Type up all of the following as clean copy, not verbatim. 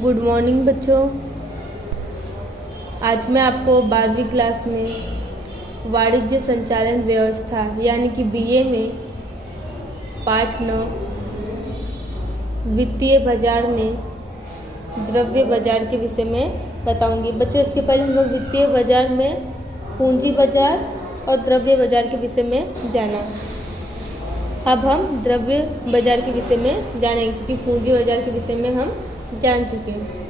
Good morning बच्चों। आज मैं आपको 12वीं क्लास में वाणिज्य संचालन व्यवस्था यानी कि बीए में पाठ 9 वित्तीय बाजार में द्रव्य बाजार के विषय में बताऊंगी। बच्चों, इसके पहले हम लोग वित्तीय बाजार में पूंजी बाजार और द्रव्य बाजार के विषय में जाना। अब हम द्रव्य बाजार के विषय में जानेंगे क्योंकि पूंजी बाजार के विषय में हम जान चुके हैं।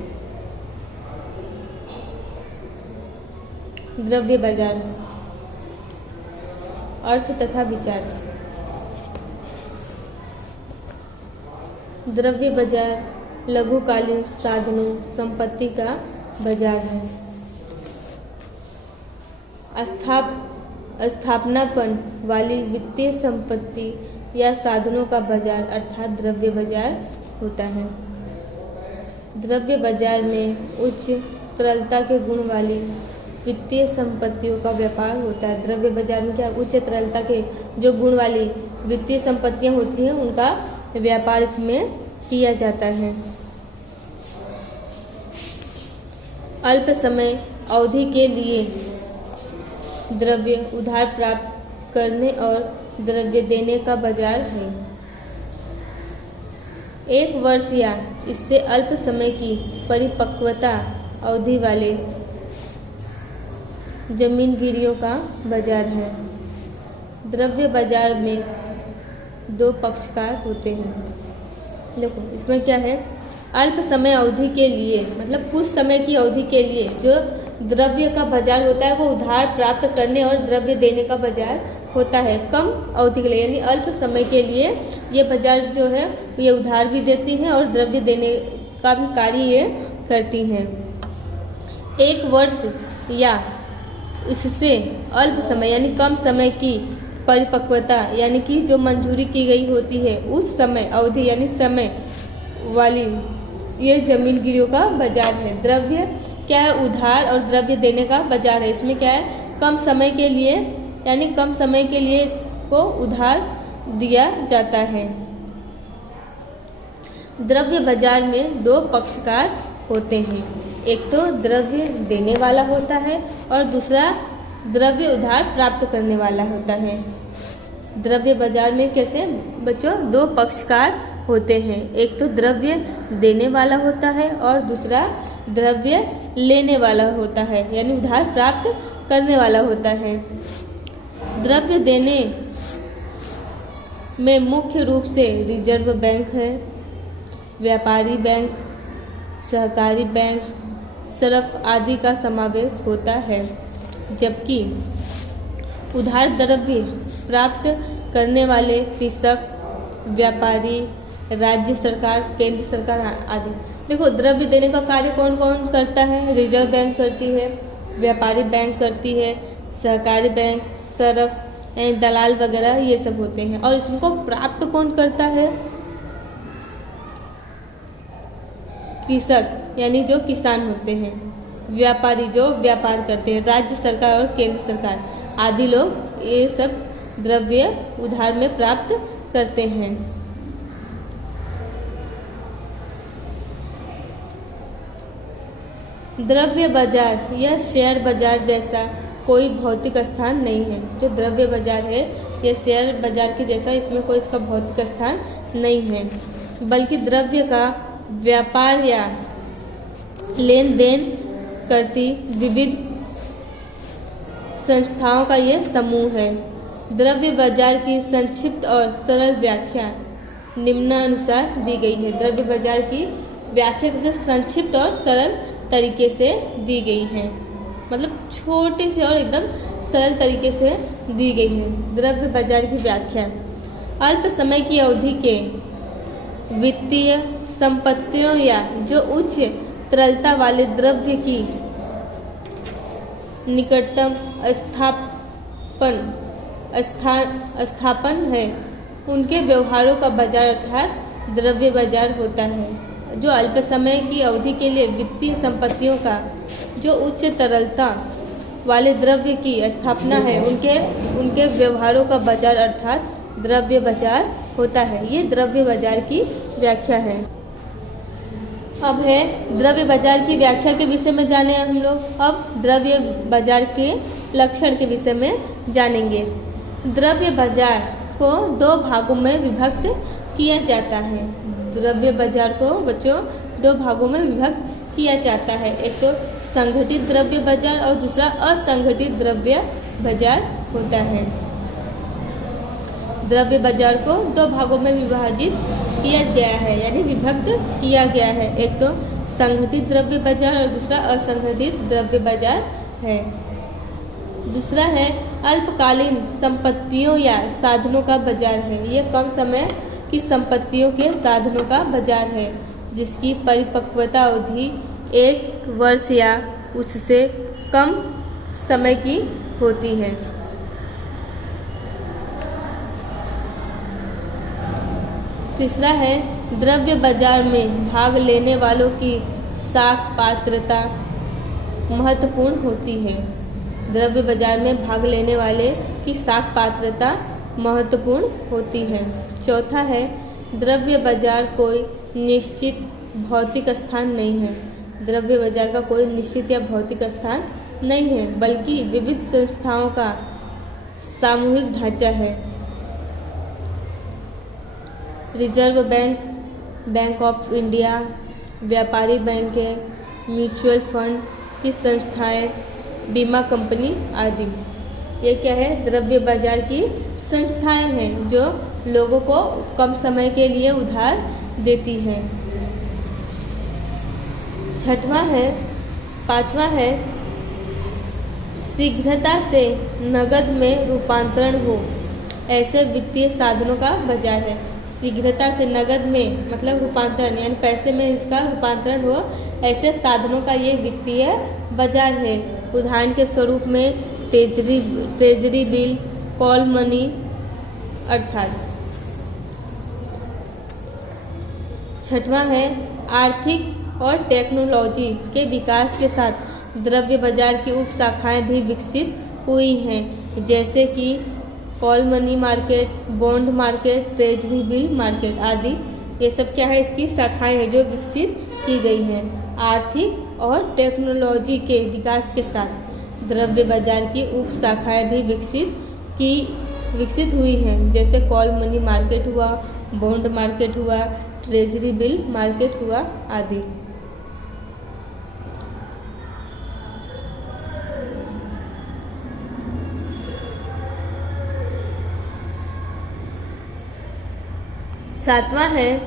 द्रव्य बाजार अर्थ तथा विचार। द्रव्य बाजार लघुकालीन साधनों संपत्ति का बाजार है। स्थापनापन वाली वित्तीय संपत्ति या साधनों का बाजार अर्थात द्रव्य बाजार होता है। द्रव्य बाजार में उच्च तरलता के गुण वाली वित्तीय संपत्तियों का व्यापार होता है। द्रव्य बाजार में क्या उच्च तरलता के जो गुण वाली वित्तीय संपत्तियां होती हैं उनका व्यापार इसमें किया जाता है। अल्प समय अवधि के लिए द्रव्य उधार प्राप्त करने और द्रव्य देने का बाजार है। 1 वर्ष या इससे अल्प समय की परिपक्वता अवधि वाले जमीन गिरियों का बाजार है। द्रव्य बाजार में 2 पक्षकार होते हैं। देखो इसमें क्या है, अल्प समय अवधि के लिए मतलब कुछ समय की अवधि के लिए जो द्रव्य का बाजार होता है वो उधार प्राप्त करने और द्रव्य देने का बाजार होता है। कम अवधि के लिए यानी अल्प समय के लिए ये बाजार जो है ये उधार भी देती हैं और द्रव्य देने का भी कार्य ये करती हैं। 1 वर्ष या इससे अल्प समय यानी कम समय की परिपक्वता यानी कि जो मंजूरी की गई होती है उस समय अवधि यानी समय वाली ये जमीन गिरियों का बाजार है। द्रव्य क्या है, उधार और द्रव्य देने का बाजार है। इसमें क्या है, कम समय के लिए यानी कम समय के लिए इसको उधार दिया जाता है। द्रव्य बाजार में 2 पक्षकार होते हैं। एक तो द्रव्य देने वाला होता है और दूसरा द्रव्य उधार प्राप्त करने वाला होता है। द्रव्य बाजार में कैसे बच्चों 2 पक्षकार होते हैं। एक तो द्रव्य देने वाला होता है और दूसरा द्रव्य लेने वाला होता है यानी उधार प्राप्त करने वाला होता है। द्रव्य देने में मुख्य रूप से रिजर्व बैंक है, व्यापारी बैंक, सहकारी बैंक, सरफ आदि का समावेश होता है। जबकि उधार द्रव्य प्राप्त करने वाले कृषक, व्यापारी, राज्य सरकार, केंद्र सरकार आदि। देखो द्रव्य देने का कार्य कौन कौन करता है, रिजर्व बैंक करती है, व्यापारी बैंक करती है, सहकारी बैंक, सरफ दलाल वगैरह ये सब होते हैं। और इनको प्राप्त कौन करता है, कृषक यानी जो किसान होते हैं, व्यापारी जो व्यापार करते हैं, राज्य सरकार और केंद्र सरकार आदि लोग ये सब द्रव्य उधार में प्राप्त करते हैं। द्रव्य बाजार या शेयर बाजार जैसा कोई भौतिक स्थान नहीं है। जो द्रव्य बाजार है ये शेयर बाजार के जैसा इसमें कोई इसका भौतिक स्थान नहीं है, बल्कि द्रव्य का व्यापार या लेन देन करती विविध संस्थाओं का ये समूह है। द्रव्य बाजार की संक्षिप्त और सरल व्याख्या निम्नानुसार दी गई है। द्रव्य बाजार की व्याख्या कैसे संक्षिप्त और सरल तरीके से दी गई है, मतलब छोटे से और एकदम सरल तरीके से दी गई है। द्रव्य बाजार की व्याख्या, अल्प समय की अवधि के वित्तीय संपत्तियों या जो उच्च तरलता वाले द्रव्य की निकटतम स्थापन है उनके व्यवहारों का बाजार अर्थात द्रव्य बाजार होता है। जो अल्प समय की अवधि के लिए वित्तीय संपत्तियों का जो उच्च तरलता वाले द्रव्य की स्थापना है उनके व्यवहारों का बाजार अर्थात द्रव्य बाजार होता है। ये द्रव्य बाजार की व्याख्या है। अब है द्रव्य बाजार की व्याख्या के विषय में जाने हम लोग। अब द्रव्य बाजार के लक्षण के विषय में जानेंगे। द्रव्य बाजार को दो भागों में विभक्त किया जाता है। द्रव्य बाजार को बच्चों दो भागों में विभक्त किया जाता है। एक तो संगठित द्रव्य बाजार और दूसरा असंगठित द्रव्य बाजार होता है। द्रव्य बाजार को दो भागों में विभाजित किया गया है, यानी विभक्त किया गया है। एक तो संगठित द्रव्य बाजार और दूसरा असंगठित द्रव्य बाजार है। दूसरा है अल्पकालीन संपत्तियों या साधनों का बाजार है। ये कम समय की संपत्तियों के साधनों का बाजार है, जिसकी परिपक्वता अवधि 1 वर्ष या उससे कम समय की होती है। तीसरा है द्रव्य बाजार में भाग लेने वालों की साख पात्रता महत्वपूर्ण होती है। द्रव्य बाजार में भाग लेने वाले की साख पात्रता महत्वपूर्ण होती है। चौथा है द्रव्य बाजार कोई निश्चित भौतिक स्थान नहीं है। द्रव्य बाजार का कोई निश्चित या भौतिक स्थान नहीं है, बल्कि विविध संस्थाओं का सामूहिक ढांचा है। Reserve bank, bank of India, व्यापारी बैंकें, म्यूचुअल फंड की संस्थाएं, बीमा कंपनी आदि, ये क्या है? द्रव्य बाजार की संस्थाएं हैं जो लोगों को कम समय के लिए उधार देती हैं। पांचवा है शीघ्रता से नकद में रूपांतरण हो ऐसे वित्तीय साधनों का बाजार है। शीघ्रता से नकद में मतलब रूपांतरण, यानी पैसे में इसका रूपांतरण हो ऐसे साधनों का ये वित्तीय बाजार है। उदाहरण के स्वरूप में ट्रेजरी बिल, कॉल मनी अर्थात। छठवां है आर्थिक और टेक्नोलॉजी के विकास के साथ द्रव्य बाजार की उप शाखाएं भी विकसित हुई हैं, जैसे कि call money market, bond market, treasury bill market आदि। ये सब क्या है? इसकी शाखाएं हैं जो विकसित की गई हैं। आर्थिक और टेक्नोलॉजी के विकास के साथ द्रव्य बाजार की उप शाखाएं भी विकसित हुई हैं, जैसे कॉल मनी मार्केट हुआ, बॉन्ड मार्केट हुआ, ट्रेजरी बिल मार्केट हुआ आदि। सातवां है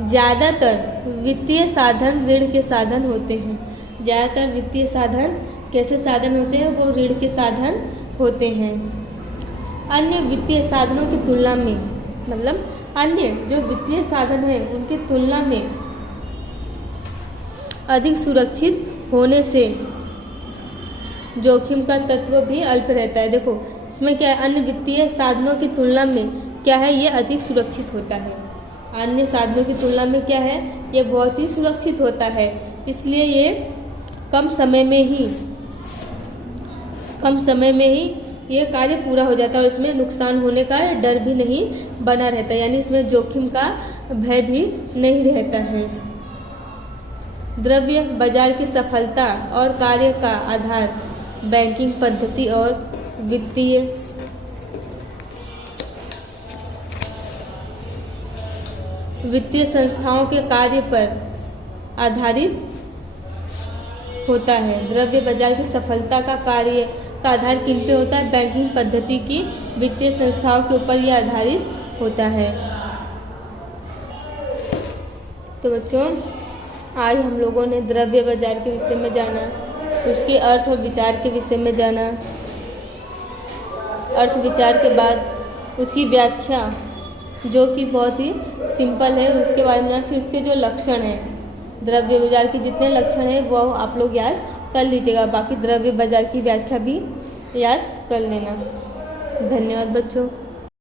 ज़्यादातर वित्तीय साधन ऋण के साधन होते हैं। ज़्यादातर वित्तीय साधन कैसे साधन होते हैं? वो ऋण के साधन होते हैं। अन्य वित्तीय साधनों की तुलना में, मतलब अन्य जो वित्तीय साधन हैं उनकी तुलना में अधिक सुरक्षित होने से जोखिम का तत्व भी अल्प रहता है। देखो इसमें क्या है? अन्य वित्तीय साधनों की तुलना में क्या है? ये अधिक सुरक्षित होता है। अन्य साधनों की तुलना में क्या है? ये बहुत ही सुरक्षित होता है, इसलिए ये कम समय में ही ये कार्य पूरा हो जाता है और इसमें नुकसान होने का डर भी नहीं बना रहता, यानी इसमें जोखिम का भय भी नहीं रहता है। द्रव्य बाजार की सफलता और कार्य का आधार बैंकिंग पद्धति और वित्तीय संस्थाओं के कार्य पर आधारित होता है। द्रव्य बाजार की सफलता का कार्य का आधार किन पे होता है? बैंकिंग पद्धति की वित्तीय संस्थाओं के ऊपर यह आधारित होता है। तो बच्चों आज हम लोगों ने द्रव्य बाजार के विषय में जाना, उसके अर्थ और विचार के विषय में जाना। अर्थ विचार के बाद उसकी व्याख्या जो कि बहुत ही सिंपल है उसके बारे में, फिर उसके जो लक्षण हैं, द्रव्य बाजार के जितने लक्षण हैं वो आप लोग याद कर लीजिएगा। बाकी द्रव्य बाजार की व्याख्या भी याद कर लेना। धन्यवाद बच्चों।